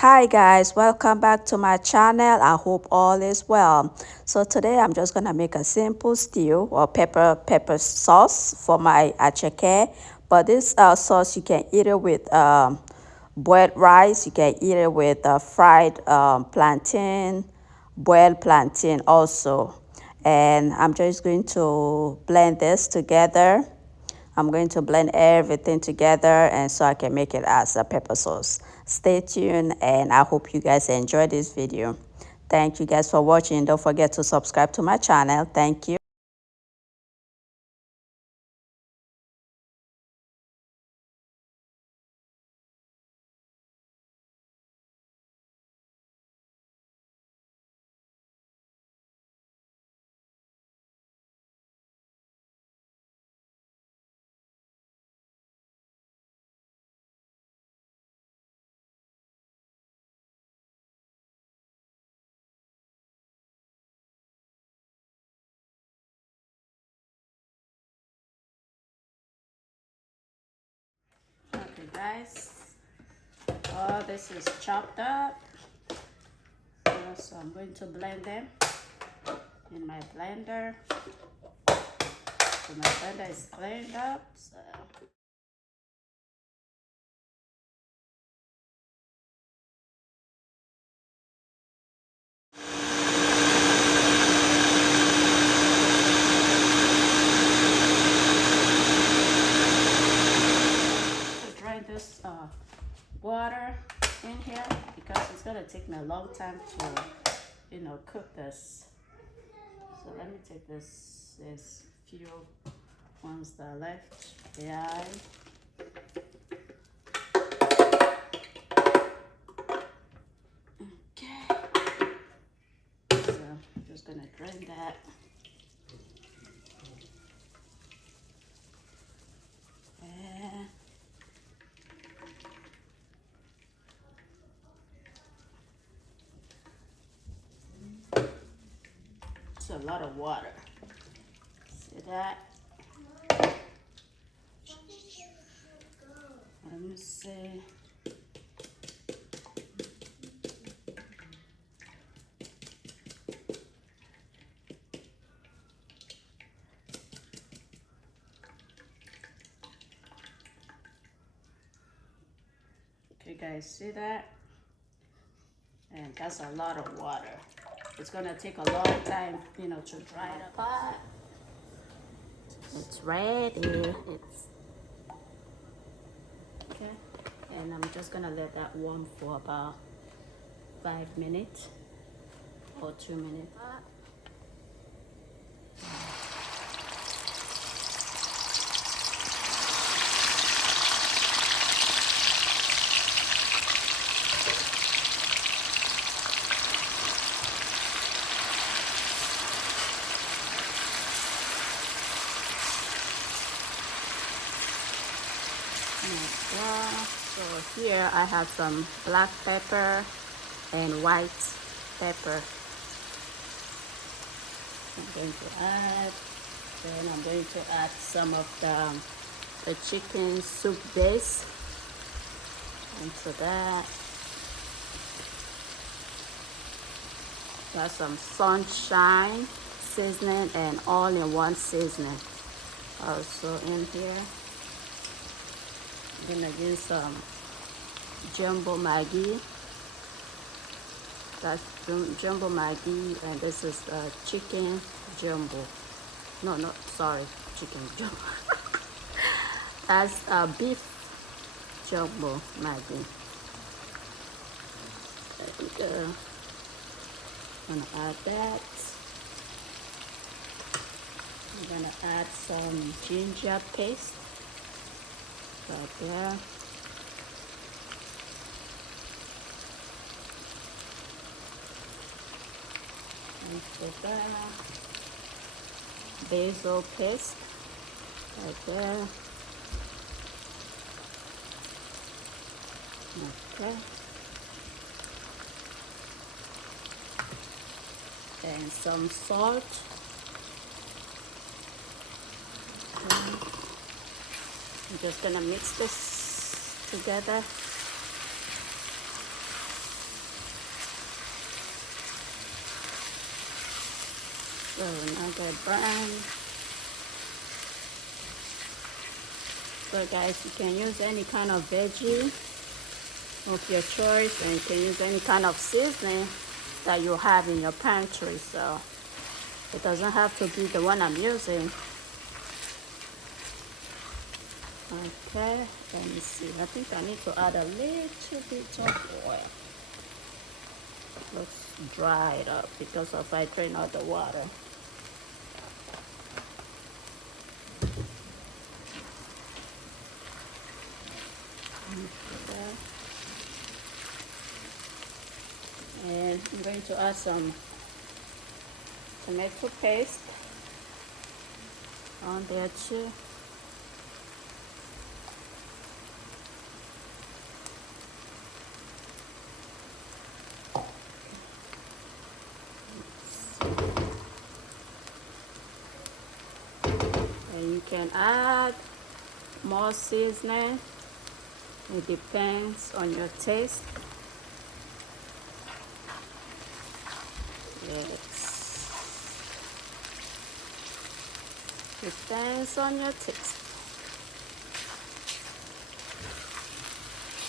Hi guys, welcome back to my channel. I hope all is well. So today I'm just gonna make a simple stew or pepper sauce for my acheke. But this sauce you can eat it with boiled rice. You can eat it with fried plantain, boiled plantain also. And I'm just going to blend this together. I'm going to blend everything together and so I can make it as a pepper sauce. Stay tuned and I hope you guys enjoy this video. Thank you guys for watching. Don't forget to subscribe to my channel. Thank you. Okay guys, all this is chopped up. So I'm going to blend them in my blender. So my blender is cleaned up. So drain this water in here because it's gonna take me a long time to cook this. So let me take this. There's few ones that are left behind. Okay, so I'm just gonna drain that. And it's a lot of water. See that? Let me see. Okay, guys, see that? And that's a lot of water. It's gonna take a long time, to dry it up. It's ready. It's okay. And I'm just gonna let that warm for about 5 minutes or 2 minutes. So here I have some black pepper and white pepper. I'm going to add. Then I'm going to add some of the chicken soup base into that. Got some sunshine seasoning and all-in-one seasoning also in here. I'm gonna use some jumbo Maggi. That's jumbo Maggi, and this is chicken jumbo. No, sorry, chicken jumbo. That's beef jumbo Maggi. I'm gonna add that. I'm gonna add some ginger paste right there. Into that. Basil paste right there. Okay. And some salt. I'm just gonna mix this together. so not get burned. So guys, you can use any kind of veggie of your choice, and you can use any kind of seasoning that you have in your pantry, so it doesn't have to be the one I'm using. Okay, let me see. I think I need to add a little bit of oil. Let's dry it up because if I drain out the water. Okay. And I'm going to add some tomato paste on there too. And you can add more seasoning. It depends on your taste. Yes. Depends on your taste.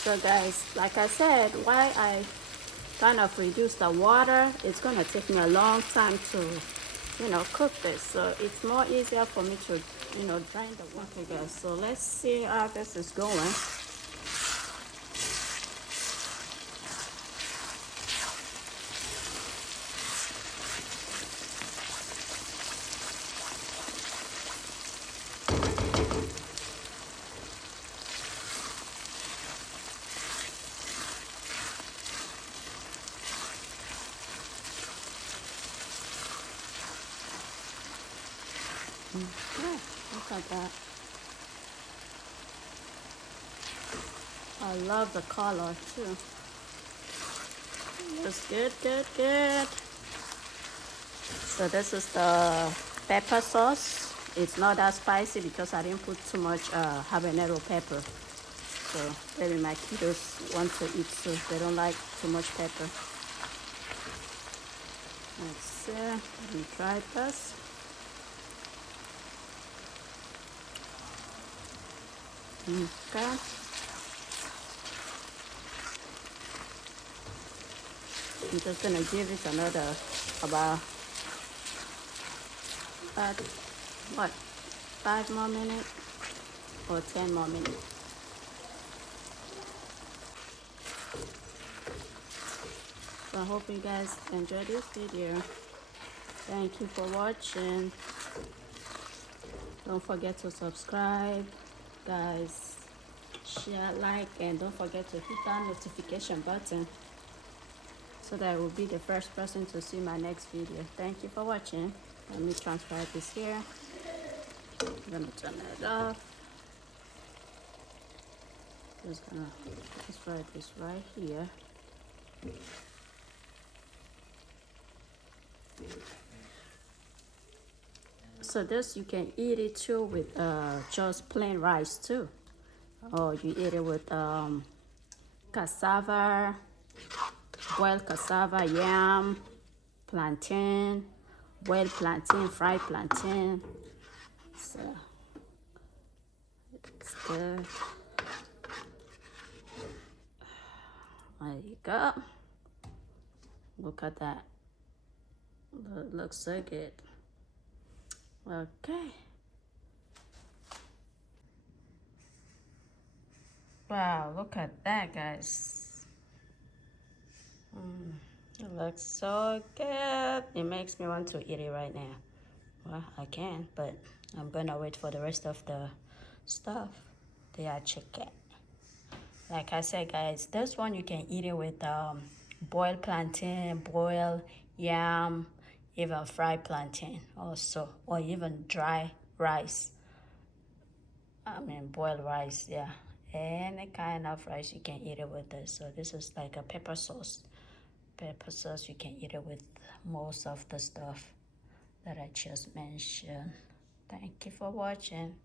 So guys, like I said, why I kind of reduce the water, it's gonna take me a long time to cook this, so it's more easier for me to drain the water. Okay guys, so let's see how this is going. Okay, look at that. I love the color too. Looks good, good, good. So this is the pepper sauce. It's not that spicy because I didn't put too much habanero pepper. So maybe my kiddos want to eat, so they don't like too much pepper. Let's see. Let me try this. Okay. I'm just gonna give it another about 5 more minutes or 10 more minutes. So I hope you guys enjoyed this video. Thank you for watching. Don't forget to subscribe, guys. Share, like, and don't forget to hit that notification button so that I will be the first person to see my next video. Thank you for watching. Let me transfer this here. I'm gonna turn it off. Just gonna transfer this right here. So this, you can eat it too with just plain rice too, or you eat it with cassava, boiled cassava, yam, plantain, boiled plantain, fried plantain. So it's good. There you go. Look at that. It looks so good. Okay. Wow, look at that, guys. It looks so good. It makes me want to eat it right now. Well, I can, but I'm gonna wait for the rest of the stuff. They are chicken. Like I said, guys, this one you can eat it with boiled plantain, boiled yam, even fried plantain also, or even dry rice. I mean boiled rice, yeah. Any kind of rice you can eat it with this. So this is like a pepper sauce. Pepper sauce, you can eat it with most of the stuff that I just mentioned. Thank you for watching.